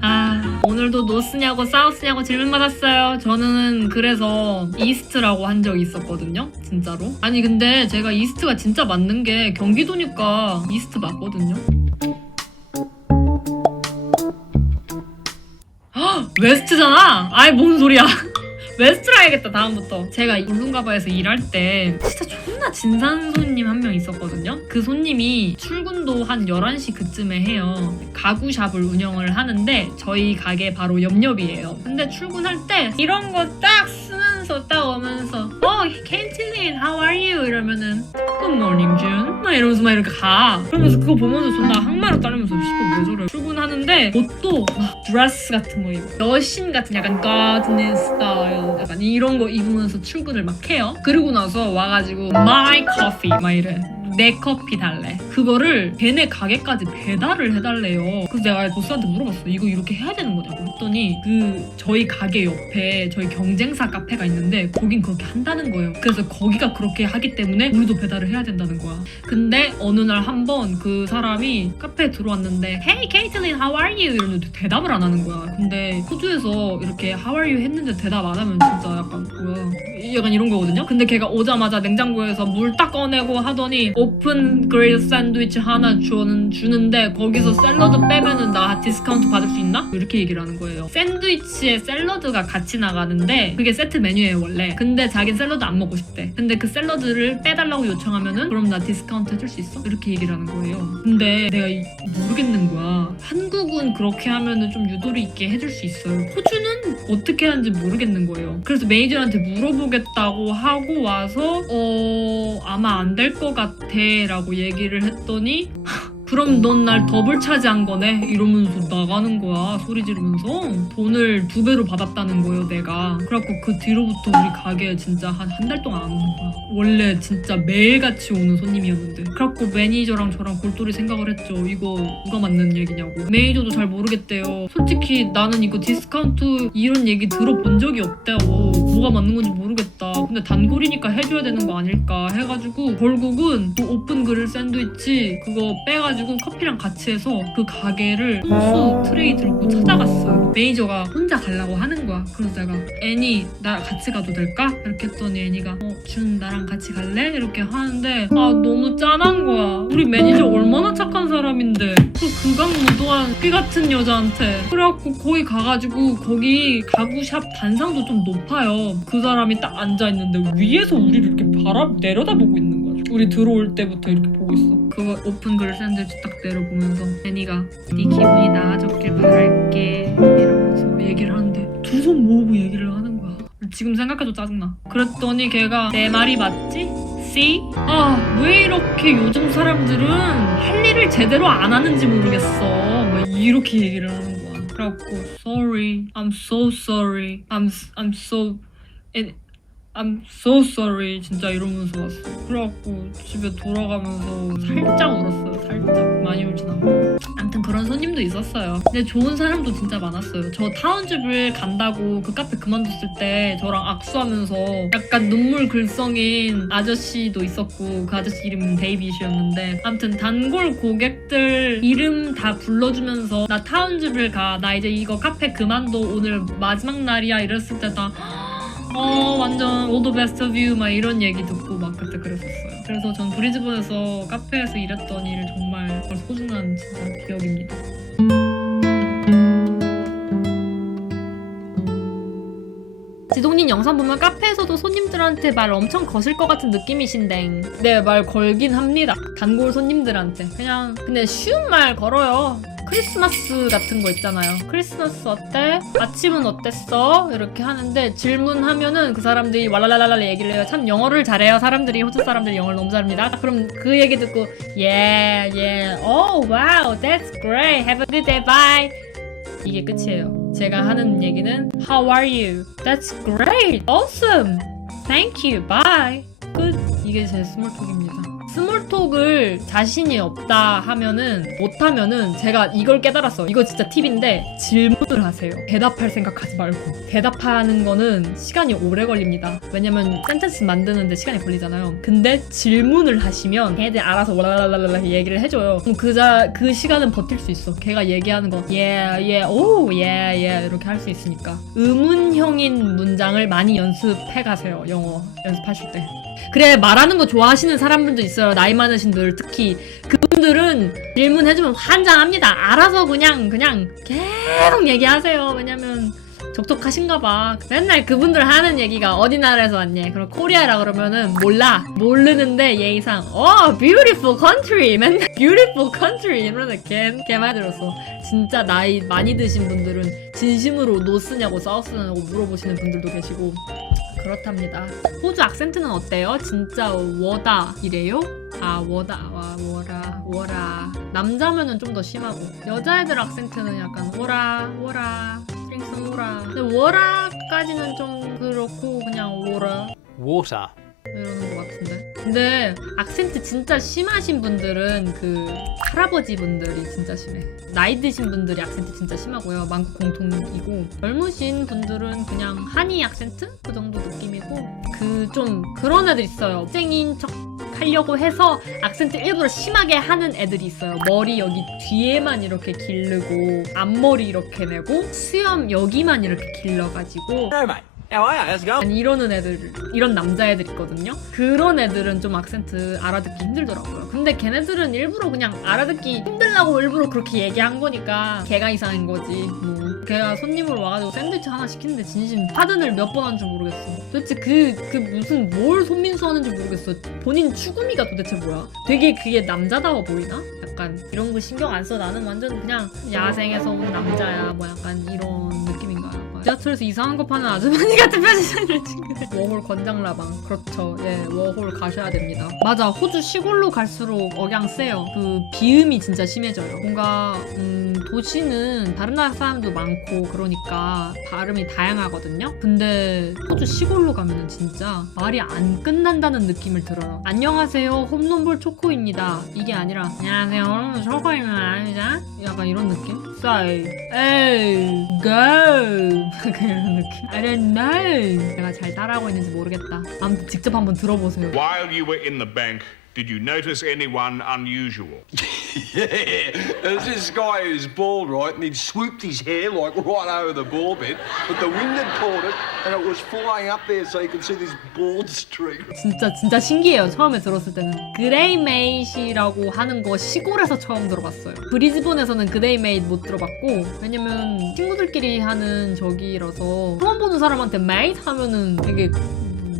아, 오늘도 노스냐고 사우스냐고 질문 받았어요. 저는 그래서 이스트라고 한 적이 있었거든요. 진짜로. 아니, 근데 제가 이스트가 진짜 맞는 게 경기도니까 이스트 맞거든요. 헉, 웨스트잖아! 아이, 뭔 소리야. 웨스트로 해야겠다 다음부터. 제가 울릉가바에서 일할 때 진짜 존나 진산 손님 한 명 있었거든요? 그 손님이 출근도 한 11시 그쯤에 해요. 가구샵을 운영을 하는데 저희 가게 바로 옆옆이에요. 근데 출근할 때 이런 거딱 쓰면서 딱 오면서 어 케이틀린 how are you? 이러면은 good morning 막 이러면서 막 이렇게 가. 그러면서 그거 보면서 존나 항마로 따르면서 씨발 왜 저래? 출근하는데 옷도 막 드레스 같은 거 입고 여신 같은 약간 gardening style 약간 이런 거 입으면서 출근을 막 해요. 그리고 나서 와가지고 my coffee. 막 이래 내 커피 달래. 그거를 걔네 가게까지 배달을 해달래요. 그래서 내가 보스한테 물어봤어. 이거 이렇게 해야 되는 거냐고 했더니 그 저희 가게 옆에 저희 경쟁사 카페가 있는데 거긴 그렇게 한다는 거예요. 그래서 거기가 그렇게 하기 때문에 우리도 배달을 해야 된다는 거야. 근데 어느 날 한 번 그 사람이 카페에 들어왔는데 Hey 케이틀린 how are you? 이러는데 대답을 안 하는 거야. 근데 호주에서 이렇게 how are you? 했는데 대답 안 하면 진짜 약간 뭐야 약간 이런 거거든요? 근데 걔가 오자마자 냉장고에서 물 딱 꺼내고 하더니 오픈 그릴 샌드위치 하나 주는, 주는데 거기서 샐러드 빼면은 나 디스카운트 받을 수 있나? 이렇게 얘기를 하는 거예요. 샌드위치에 샐러드가 같이 나가는데 그게 세트 메뉴예요 원래. 근데 자기는 샐러드 안 먹고 싶대. 근데 그 샐러드를 빼달라고 요청하면은 그럼 나 디스카운트 해줄 수 있어? 이렇게 얘기를 하는 거예요. 근데 내가 이- 모르겠는 거야. 한국은 그렇게 하면은 좀 유도리 있게 해줄 수 있어요. 호주는 어떻게 하는지 모르겠는 거예요. 그래서 매니저한테 물어보겠다고 하고 와서 어 아마 안 될 것 같아 라고 얘기를 했더니 그럼 넌 날 더블 차지한 거네? 이러면서 나가는 거야 소리 지르면서. 돈을 두 배로 받았다는 거예요 내가. 그래갖고 그 뒤로부터 우리 가게에 진짜 한 한 달 동안 안 오는 거야. 원래 진짜 매일같이 오는 손님이었는데. 그래갖고 매니저랑 저랑 골똘히 생각을 했죠. 이거 누가 맞는 얘기냐고. 매니저도 잘 모르겠대요. 솔직히 나는 이거 디스카운트 이런 얘기 들어본 적이 없다고 뭐가 맞는 건지 모르겠다. 근데 단골이니까 해줘야 되는 거 아닐까 해가지고 결국은 그 오픈 그릴 샌드위치 그거 빼가지고 커피랑 같이 해서 그 가게를 혼수 트레이 들고 찾아갔어요. 매니저가 혼자 가려고 하는 거 야 그래서 내가 애니 나 같이 가도 될까? 이렇게 했더니 애니가 어, 준 나랑 같이 갈래? 이렇게 하는데 아 너무 짠한 거야. 우리 매니저 얼마나 착한 사람인데. 그 극악무도한 끼 같은 여자한테. 그래갖고 거기 가가지고 거기 가구샵 단상도 좀 높아요. 그 사람이 딱 앉아 있는데 위에서 우리를 이렇게 바라 내려다보고 있는 거야. 우리 들어올 때부터 이렇게 보고 있어. 그거 오픈 그릴 샌드위치 딱 내려보면서 애니가 네 기분이 나아졌길 바랄게. 이러면서 얘기를 하는데 두 손 모으고 얘기를 하는 거야 지금 생각해도 짜증나 그랬더니 걔가 내 말이 맞지? See? 아, 왜 이렇게 요즘 사람들은 할 일을 제대로 안 하는지 모르겠어. 막 이렇게 얘기를 하는 거야. 그래갖고, sorry, I'm so sorry, I'm, I'm so, and I'm so sorry. 진짜 이러면서 왔어. 그래갖고 집에 돌아가면서 살짝 울었어요. 살짝. 많이 울진 않고. 아무튼 그런 손님도 있었어요. 근데 좋은 사람도 진짜 많았어요. 저 타운집을 간다고 그 카페 그만뒀을 때 저랑 악수하면서 약간 눈물 글썽인 아저씨도 있었고 그 아저씨 이름은 데이빗이었는데 아무튼 단골 고객들 이름 다 불러주면서 나 타운집을 가. 나 이제 이거 카페 그만둬. 오늘 마지막 날이야. 이랬을 때다 어 완전 all the best of you 막 이런 얘기 듣고 막 그때 그랬었어요. 그래서 전 브리즈번에서 카페에서 일했던 일 정말 소중한 진짜 기억입니다. 지동님 영상 보면 카페에서도 손님들한테 말 엄청 거실 것 같은 느낌이신데 네 말 걸긴 합니다 단골 손님들한테 그냥 근데 쉬운 말 걸어요 크리스마스 같은 거 있잖아요 크리스마스 어때? 아침은 어땠어? 이렇게 하는데 질문하면은 그 사람들이 왈랄랄랄 얘기를 해요 참 영어를 잘해요 사람들이 호주 사람들이 영어를 너무 잘합니다 그럼 그 얘기 듣고 yeah yeah oh wow that's great have a good day bye 이게 끝이에요. 제가 하는 얘기는 How are you? That's great. Awesome. Thank you. Bye. 끝 이게 제 스몰톡입니다 스몰톡을 자신이 없다 하면은 못하면은 제가 이걸 깨달았어. 이거 진짜 팁인데 질문을 하세요. 대답할 생각하지 말고. 대답하는 거는 시간이 오래 걸립니다. 왜냐면 센텐스 만드는데 시간이 걸리잖아요. 근데 질문을 하시면 걔들 알아서 와라라라라 얘기를 해줘요. 그럼 그, 자, 그 시간은 버틸 수 있어. 걔가 얘기하는 거 yeah, yeah, oh, yeah, yeah. 이렇게 할 수 있으니까. 의문형인 문장을 많이 연습해 가세요 영어. 연습하실 때 그래 말하는 거 좋아하시는 사람들도 있어요. 나이 많으신 분 특히. 그분들은 질문해주면 환장합니다. 알아서 그냥 그냥 계속 얘기하세요. 왜냐면 적적하신가 봐. 맨날 그분들 하는 얘기가 어디 나라에서 왔냐 그럼 코리아라 그러면은 몰라. 모르는데 예의상 어 beautiful country. 맨날 beautiful 걔 많이 들었어. 진짜 나이 많이 드신 분들은 진심으로 노 쓰냐고 사우스 쓰냐고 물어보시는 분들도 계시고 그렇답니다. 호주 악센트는 어때요? 진짜 워다 이래요? 아 워다 와 워라 워라 남자면은 좀 더 심하고 여자애들 악센트는 약간 워라 워라 스트링스 워라 근데 워라까지는 좀 그렇고 그냥 워라 Water. 이러는 것 같은데. 근데 악센트 진짜 심하신 분들은 그 할아버지 분들이 진짜 심해. 나이 드신 분들이 악센트 진짜 심하고요. 많고 공통이고 젊으신 분들은 그냥 한이 악센트 그 정도 느낌이고 그 좀 그런 애들 있어요. 쟁인 척 하려고 해서 악센트 일부러 심하게 하는 애들이 있어요. 머리 여기 뒤에만 이렇게 기르고 앞머리 이렇게 내고 수염 여기만 이렇게 길러가지고 아니 이러는 애들 이런 남자애들 있거든요. 그런 애들은 좀 악센트 알아듣기 힘들더라고요. 근데 걔네들은 일부러 그냥 알아듣기 힘들라고 일부러 그렇게 얘기한 거니까 걔가 이상한 거지. 뭐 걔가 손님으로 와가지고 샌드위치 하나 시키는데 진심 파든을 몇번한줄 모르겠어. 도대체 그, 그 무슨 뭘 손민수 하는지 모르겠어. 본인 추구미가 도대체 뭐야? 되게 그게 남자다워 보이나? 약간 이런 거 신경 안 써. 나는 완전 그냥 야생에서 온 남자야. 뭐 약간 이런 느낌인가요? 지하철에서 이상한 거 파는 아주머니 같은 편의점을 지금 워홀 권장라방. 그렇죠. 예 워홀 가셔야 됩니다. 맞아. 호주 시골로 갈수록 억양 세요. 그 비음이 진짜 심해져요. 뭔가 음 도시는 다른 나라 사람도 많고 그러니까 발음이 다양하거든요. 근데 호주 시골로 가면은 진짜 말이 안 끝난다는 느낌을 들어요. 안녕하세요. 홈런볼 초코입니다. 이게 아니라 안녕하세요. 홈런볼 초코입니다. 약간 이런 느낌? Say, hey, go 약간 이런 느낌? I don't know. 내가 잘 따라하고 있는지 모르겠다. 아무튼 직접 한번 들어보세요. While you were in the bank, did you notice anyone unusual? Yeah, there's this guy who's bald, right, and he'd swooped his hair like right over the ball bit, but the wind had caught it, and it was flying up there so you could see this bald streak. 진짜 진짜 신기해요 처음에 들었을 때는 그레이메이시라고 하는 거 시골에서 처음 들어봤어요 브리즈번에서는 그레이메이트 못 들어봤고 왜냐면 친구들끼리 하는 저기라서 처음 보는 사람한테 메이트 하면은 되게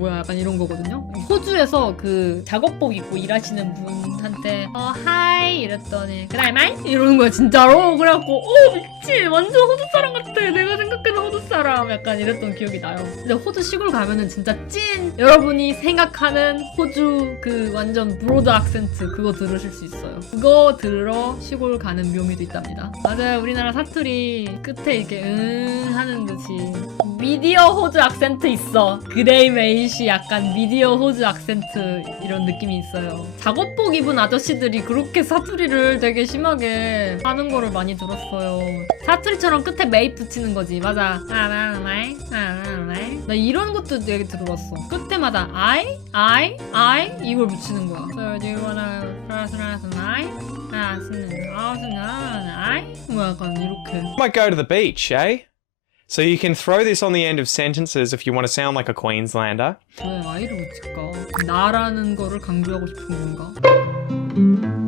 뭐야 약간 이런 거거든요. 호주에서 그 작업복 입고 일하시는 분한테 어 하이! 이랬더니 그레이메이트 이러는 거야 진짜로? 그래갖고 오 미친! 완전 호주 사람 같아! 내가 생각하는 호주 사람! 약간 이랬던 기억이 나요. 근데 호주 시골 가면은 진짜 찐! 여러분이 생각하는 호주 그 완전 브로드 악센트 그거 들으실 수 있어요. 그거 들으러 시골 가는 묘미도 있답니다. 맞아요. 우리나라 사투리 끝에 이렇게 응 하는 듯이. 미디어 호주 악센트 있어. 그레이 메이 시 약간 미디어 호주 악센트 이런 느낌이 있어요. 작업복 입은 아저씨들이 그렇게 사투리를 되게 심하게 하는 거를 많이 들었어요. 사투리처럼 끝에 메이 붙이는 거지. 맞아. 아나나이 아나나이. 나 이런 것도 되게 들어봤어. 끝에마다 I I I 이걸 붙이는 거야. So do you wanna press I 아 쓰는 아 쓰는 I 뭐 약간 이렇게. Might go to the beach, eh? So you can throw this on the end of sentences if you want to sound like a Queenslander. 왜 아이를 붙일까? 나라는 거를 강조하고 싶은 건가?